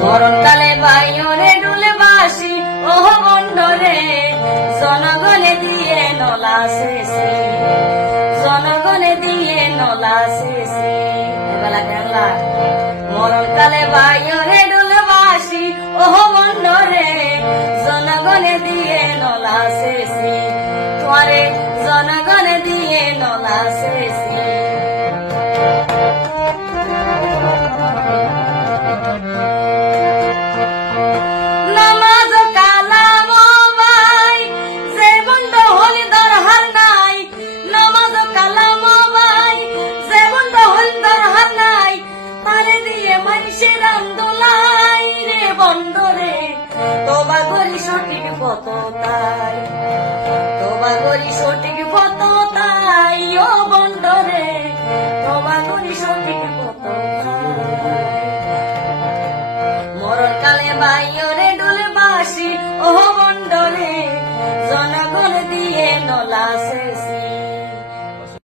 মরণকালে বাইরে ডুলে বাসি ও বন্ধরে জনগণে দিয়ে নলা শেষে জনগণে দিয়ে নলা শেষে এবেলা কেনলা মরণকালে বাইরে ডুলে বাসি ও বন্ধরে জনগণে দিয়ে নলা শেষে তোমারে জনগণে দিয়ে নলা শেষে মানুষের আন্দোলাই রে বন্ধরে তোবা করি সঠিক পথ তাই তোবা করি সঠিক পথ তাই ও বন্ধরে তোবা করি সঠিক পথ মরণকালে বাইরে ডুলে বাসি ও বন্ধরে জনগণ দিয়ে নলা শেষে